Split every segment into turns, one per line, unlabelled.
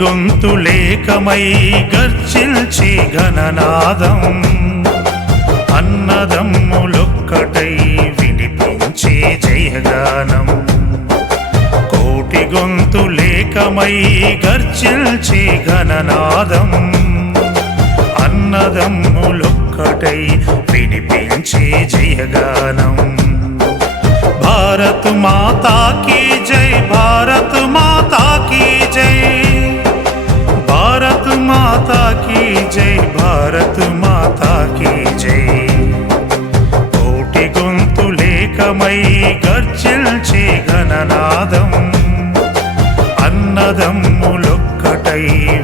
గొంతు గొంతులేకమై గర్జిల్చి ఘననాదం. అన్నదమ్ములొక్కటై వినిపించే జయగానం. కోటి గొంతు గొంతులేకమై గర్జిల్చి ఘననాదం. అన్నదమ్ములొక్కటై వినిపించే జయగానం. భారత్ మాతాకి మాతా కీ జై భారత్ మాతా కీ జై. కోటి గొంతులేకమై గర్జిల్చే ఘననాదం. అన్నదమ్ములొక్కటై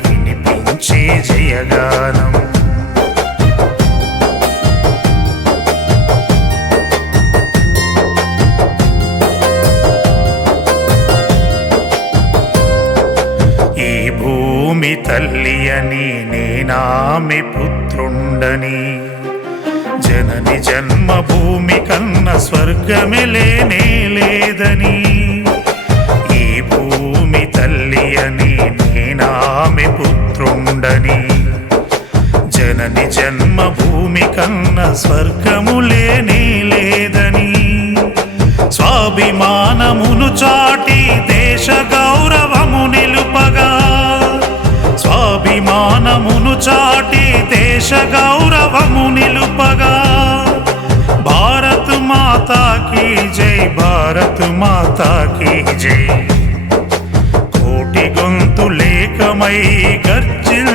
వినిపించే జయగానం. భూమి తల్లి అని నేనామె పుత్రుండని. జనని జన్మభూమి కన్న స్వర్గమే లేనే లేదని. ఈ భూమి తల్లి అని నేనామె పుత్రుండని. జనని జన్మభూమి కన్న స్వర్గము లేనే లేదని. స్వాభిమానమును చాటి దేశగా జై భారత్ మాతా జై. కోటి గొంతులేకమై గర్జిల్చి ఘననాదం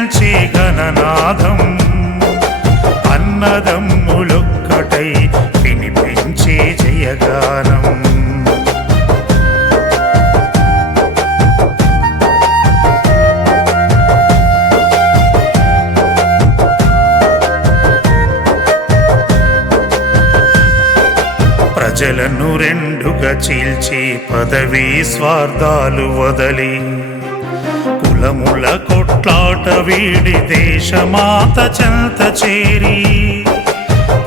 ప్రజలను రెండుగా చీల్చి పదవీ స్వార్థాలు వదలి. కులముల కొట్లాట వీడి దేశమాత చెంత చేరి.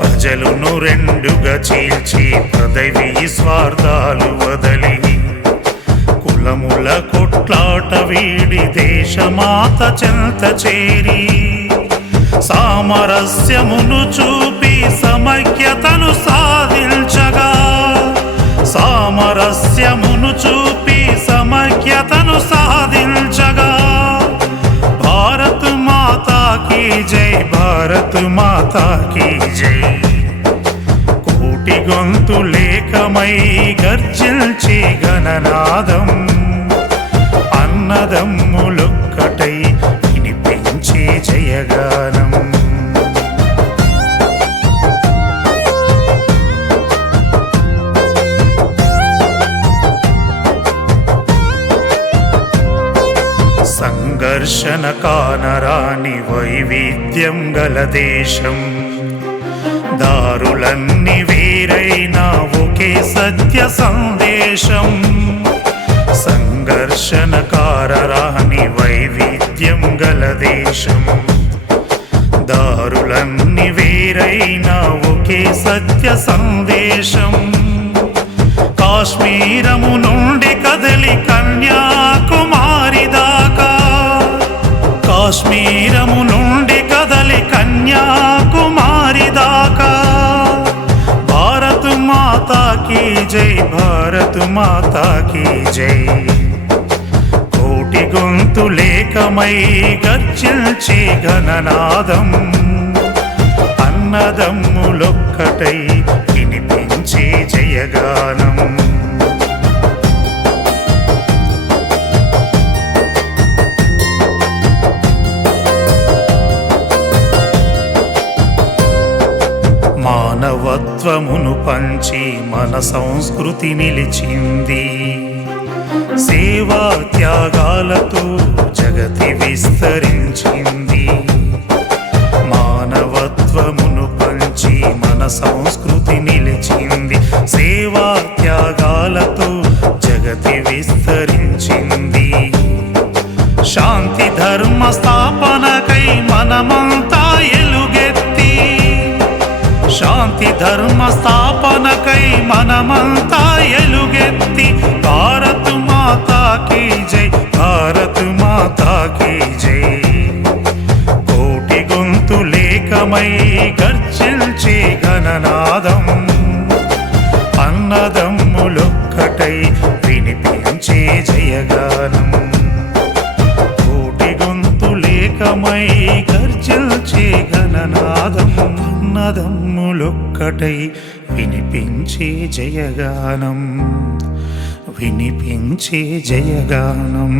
ప్రజలను రెండుగా చీల్చి పదవీ స్వార్థాలు వదలి. కులముల కొట్లాట వీడి దేశమాత చెంత చేరి. సామరస్యమును చూపి సమైక్యతను సాధించగా దాస్యమును చూపి సమైక్యతను సాధించగా. భారత్ మాతాకి జై భారత్ మాతాకి జై. కోటి గొంతు గొంతులేకమై గర్జించి గణనాదం అన్నదమ్ములు దర్శన కానరాని వైవిధ్యం గల దేశం. దారులన్నీ వేరైనా ఒకే సత్య సందేశం. సంఘర్షణ కారరాని వైవిధ్యం గల దేశం. దారులన్నీ వేరైనా ఒకే సత్య సందేశం. కాశ్మీరము నుండి కదలి కన్యాకుమారి జై భారత్ మాతాకి జై. కోటి గొంతు గొంతులేకమై గర్జిల్చి గణనాదం అన్నదమ్ములొక్కటై వినిపించే జయగానం. మానవత్వమును పంచి మన సంస్కృతి నిలిచింది. సేవా త్యాగాలతో జగతి విస్తరించింది. మానవత్వమును పంచి మన సంస్కృతి నిలిచింది. సేవా త్యాగాలతో జగతి విస్తరించింది. శాంతి ధర్మ స్థాపనకై మనమంతా శాంతి ధర్మ స్థాపనకై మనమంతా ఎలుగెత్తి భారత్ మాతా కీ జై భారత్ మాతా కీ జై. కోటి గొంతు లేకమై గర్జించి గణనాదం అన్నదం అన్నదమ్ములొక్కటై వినిపించే జయగానం వినిపించే జయగానం.